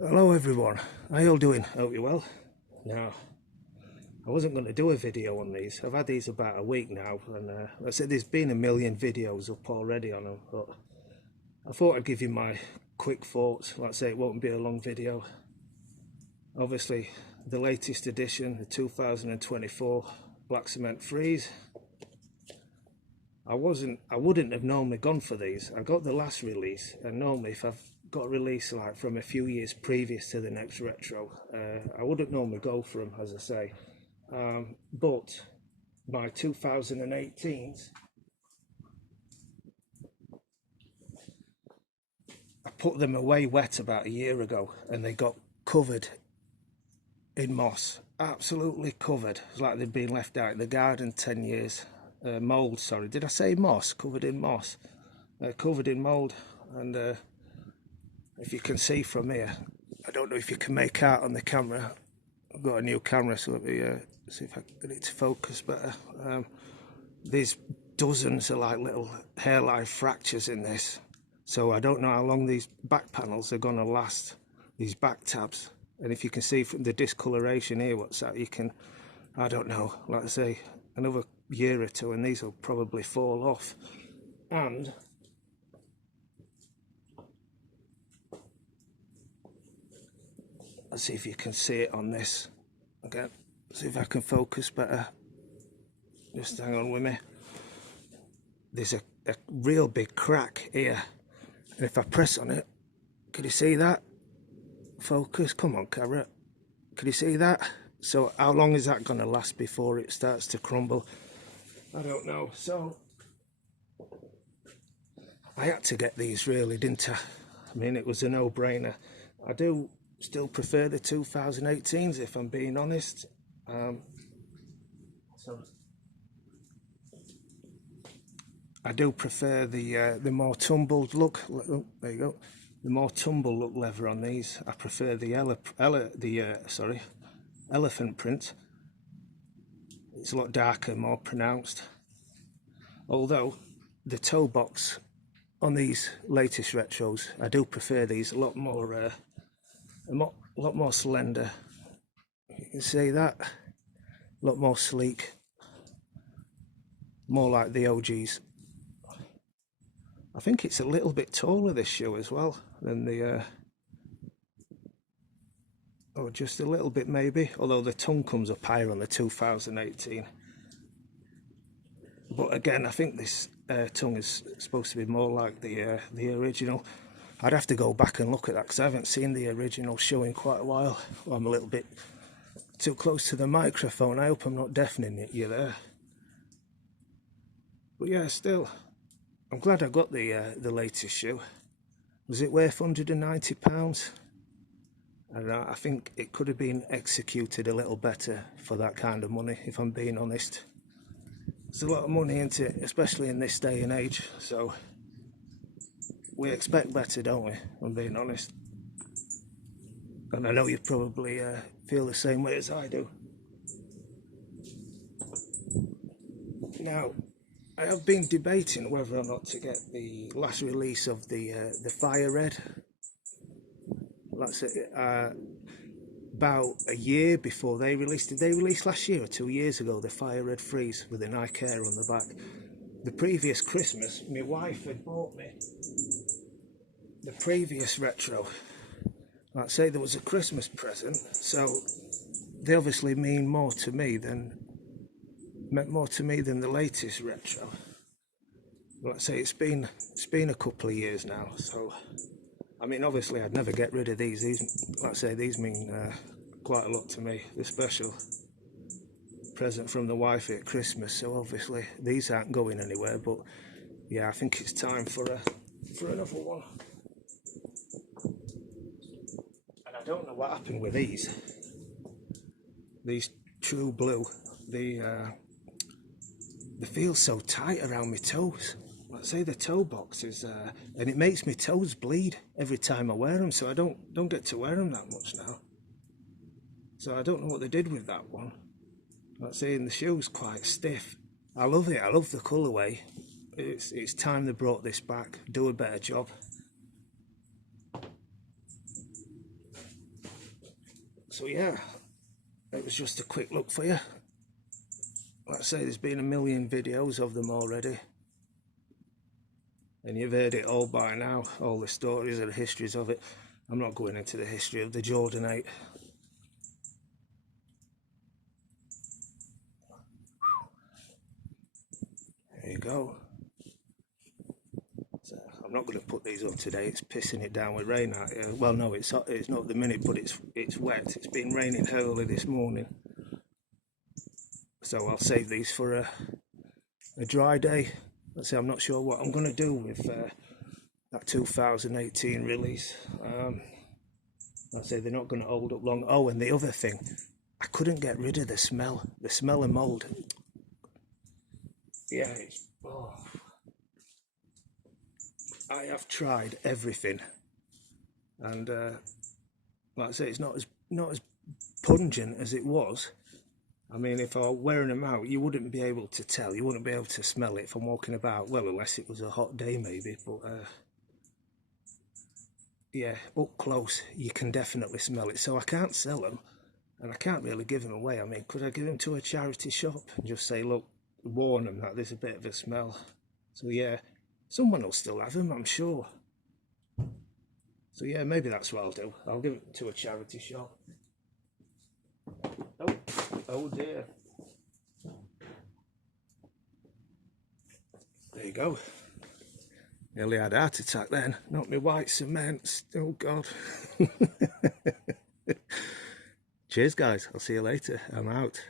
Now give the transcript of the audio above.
Hello everyone, how you all doing? Hope you're well. Now, I wasn't going to do a video on these. I've had these about a week now, and I said there's been a million videos up already on them, but I thought I'd give you my quick thoughts. Like I say, it won't be a long video. Obviously, the latest edition, the 2024 Black Cement Freeze. I wouldn't have normally gone for these. I got the last release, and normally if I've got a release like from a few years previous to the next retro, I wouldn't normally go for them, as I say. But my 2018s, I put them away wet about a year ago, and they got covered in moss, absolutely covered. It's like they'd been left out in the garden 10 years. Mold, sorry, did I say moss? Covered in moss, covered in mold. And if you can see from here, I don't know if you can make out on the camera. I've got a new camera, so let me see if I can get it to focus better. There's dozens of like little hairline fractures in this, so I don't know how long these back panels are going to last, these back tabs. And if you can see from the discoloration here what's that, you can, I don't know, like I say, another year or two and these will probably fall off. And let's see if you can see it on this again. See if I can focus better. Just hang on with me. There's a real big crack here, and if I press on it, can you see that? Focus, come on camera, can you see that? So how long is that going to last before it starts to crumble? I don't know. So I had to get these really, didn't I? I mean, it was a no-brainer. I do still prefer the 2018s, if I'm being honest. So I do prefer the more tumbled look. Oh, there you go. The more tumble look leather on these. I prefer the elephant print. It's a lot darker, more pronounced. Although the toe box on these latest retros, I do prefer these a lot more slender. You can see that, a lot more sleek, more like the OGs. I think it's a little bit taller, this shoe, as well than the oh, just a little bit maybe, although the tongue comes up higher on the 2018. But again, I think this tongue is supposed to be more like the original. I'd have to go back and look at that because I haven't seen the original show in quite a while. Well, I'm a little bit too close to the microphone. I hope I'm not deafening you there. But yeah, still, I'm glad I got the latest shoe. Was it worth £190? And I think it could have been executed a little better for that kind of money, if I'm being honest. There's a lot of money into it, especially in this day and age, so we expect better, don't we, if I'm being honest. And I know you probably feel the same way as I do. Now, I have been debating whether or not to get the last release of the Fire Red. That's it. About a year before they released it. They released last year or 2 years ago, the Fire Red Freeze with a Nike Air on the back. The previous Christmas, my wife had bought me the previous retro. Like I say, there was a Christmas present, so they obviously meant more to me than the latest retro. Like I say, it's been a couple of years now, so I mean, obviously I'd never get rid of these. Like I say, these mean quite a lot to me. The special present from the wife at Christmas, so obviously these aren't going anywhere. But yeah, I think it's time for another one. And I don't know what happened with these True Blue. They feel so tight around my toes. Let's say the toe box is, and it makes my toes bleed every time I wear them. So I don't get to wear them that much now. So I don't know what they did with that one. Let's say, the shoe's quite stiff. I love it. I love the colourway. It's time they brought this back. Do a better job. So yeah, it was just a quick look for you. Like I say, there's been a million videos of them already, and you've heard it all by now, all the stories and the histories of it. I'm not going into the history of the Jordanite. There you go. So I'm not going to put these up today. It's pissing it down with rain out here. Well, no, it's not at the minute, but it's wet. It's been raining heavily this morning, so I'll save these for a dry day. Let's say I'm not sure what I'm going to do with that 2018 release. I'd say they're not going to hold up long. Oh, and the other thing, I couldn't get rid of the smell of mould. Yeah, I have tried everything, and like I say, it's not as pungent as it was. I mean, if I were wearing them out, you wouldn't be able to tell. You wouldn't be able to smell it if I'm walking about. Well, unless it was a hot day, maybe. But yeah, up close, you can definitely smell it. So I can't sell them, and I can't really give them away. I mean, could I give them to a charity shop and just say, look, warn them that there's a bit of a smell? So yeah, someone will still have them, I'm sure. So yeah, maybe that's what I'll do. I'll give it to a charity shop. Oh dear. There you go. Nearly had a heart attack then. Not me white cement. Oh God. Cheers guys. I'll see you later. I'm out.